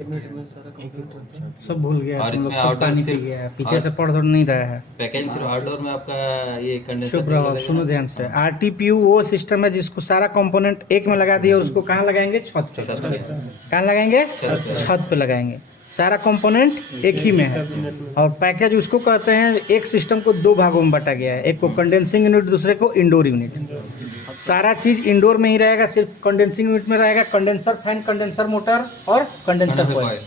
सब भूल गया, और तुम लोग इसमें सब आउटडोर पानी पी सिर्फ गया, पीछे से पढ़ नहीं रहा है। पैकेज सिर्फ आउटडोर में आपका ये कंडेंसर चुप रहो, सुनो ध्यान से। आरटीपीयू वो सिस्टम है जिसको सारा कंपोनेंट एक में लगा दिए और उसको कहाँ लगाएंगे? छत पे। कहाँ लगाएंगे? छत पे लगाएंगे। सारा कंपोनेंट एक ही में है। और पैकेज उसको कहते हैं, एक सिस्टम को दो भागों में बांटा गया है, एक को कंडेंसिंग यूनिट, दूसरे को इंडोर यूनिट। सारा चीज़ इंडोर में ही रहेगा, सिर्फ कंडेंसिंग यूनिट में रहेगा कंडेंसर फैन, कंडेंसर मोटर और कंडेंसर कॉइल।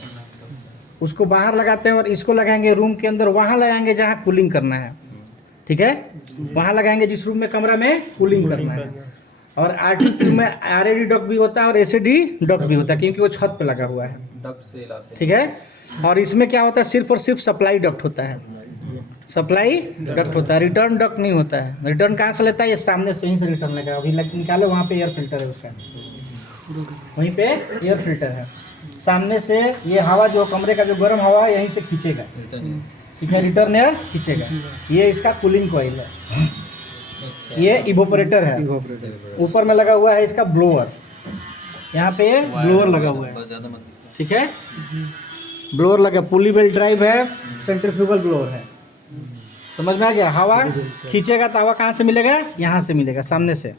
उसको बाहर लगाते हैं और इसको लगाएंगे रूम के अंदर, वहाँ लगाएंगे जहाँ कूलिंग करना है, ठीक है? वहाँ लगाएंगे जिस रूम में, कमरा में कूलिंग करना है। और आरटीपी में आरएडी डक्ट भी होता है और एसएडी डक्ट भी होता है, क्योंकि वो छत पे लगा हुआ है, ठीक है? और इसमें क्या होता है, सिर्फ और सिर्फ सप्लाई डक्ट होता है, सप्लाई डक्ट होता है, रिटर्न डक्ट नहीं होता है। रिटर्न कहाँ से लेता है? ये सामने से ही से रिटर्न लेगा। अभी निकाले, वहाँ पे एयर फिल्टर है उसका, वहीं पे एयर फिल्टर है। सामने से ये हवा, जो कमरे का जो गर्म हवा है, यहीं से खींचेगा, ठीक है? रिटर्न एयर खींचेगा। ये इसका कूलिंग कॉइल है, ये इवोपरेटर है। ऊपर में लगा हुआ है इसका ब्लोअर, यहाँ पे ब्लोअर लगा हुआ है, ठीक है? ब्लोअर लगा, पुली बेल्ट ड्राइव है, सेंट्रीफ्यूगल ब्लोअर है। समझ में आ गया? हवा खींचेगा तो हवा कहाँ से मिलेगा? यहाँ से मिलेगा, सामने से।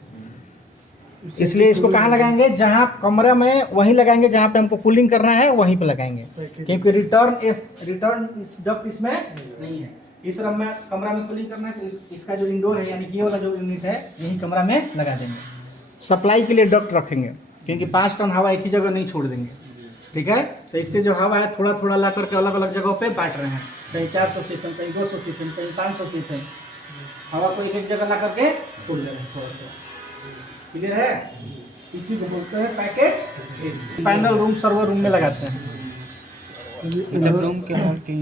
इसलिए इसको कहाँ लगाएंगे? जहाँ कमरा में, वहीं लगाएंगे जहाँ पे हमको कूलिंग करना है, वहीं पे लगाएंगे, क्योंकि रिटर्न डक्ट इसमें नहीं है। इस रूम में, कमरा में कूलिंग करना है तो इसका जो इंडोर है, यानी कि ये वाला जो यूनिट है, यही कमरा में लगा देंगे। सप्लाई के लिए डक्ट रखेंगे, क्योंकि 5 टन हवा एक ही जगह नहीं छोड़ देंगे, ठीक है? तो इससे जो हवा है थोड़ा थोड़ा ला करके अलग अलग जगहों पे बांट रहे हैं, कहीं 400 सीफन, कहीं 200 सीफन, कहीं 500 सीफन, हवा को एक एक जगह ला करके छोड़ दे रहे हैं थोड़ा थोड़ा। क्लियर है? इसी को बोलते हैं package. Final room server room में लगाते हैं, मतलब रूम के हॉल के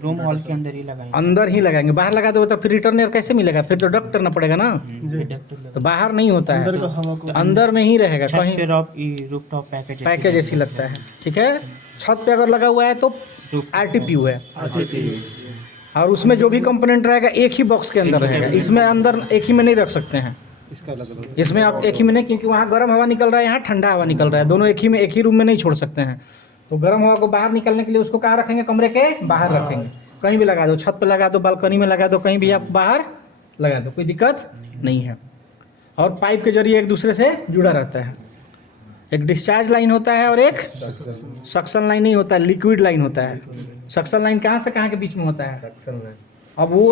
रूम हॉल के अंदर ही लगाएंगे। अंदर ही लगाएंगे। बाहर लगा दोगे तो फिर रिटर्न एयर कैसे मिलेगा? फिर तो डक्ट करना पड़ेगा ना, तो बाहर नहीं होता है, अंदर में ही रहेगा। कहीं रूफटॉप पैकेज ऐसी लगता है, ठीक है? छत पे अगर लगा हुआ है तो आरटीपीयू है, और उसमें जो भी कंपोनेंट रहेगा एक ही बॉक्स के अंदर रहेगा। इसमें अंदर एक ही में नहीं रख सकते हैं, इसमें आप एक ही में नहीं, क्योंकि वहाँ गर्म हवा निकल रहा है, यहाँ ठंडा हवा निकल रहा है, दोनों एक ही रूम में नहीं छोड़ सकते हैं। तो गर्म हवा को बाहर निकलने के लिए उसको कहाँ रखेंगे? कमरे के बाहर रखेंगे। कहीं भी लगा दो, छत पे लगा दो, बालकनी में लगा दो, कहीं भी आप बाहर लगा दो, कोई दिक्कत नहीं है। और पाइप के जरिए एक दूसरे से जुड़ा रहता है। एक डिस्चार्ज लाइन होता है और एक सक्शन लाइन नहीं होता है, लिक्विड लाइन होता है। सक्शन लाइन कहाँ से कहाँ के बीच में होता है? अब वो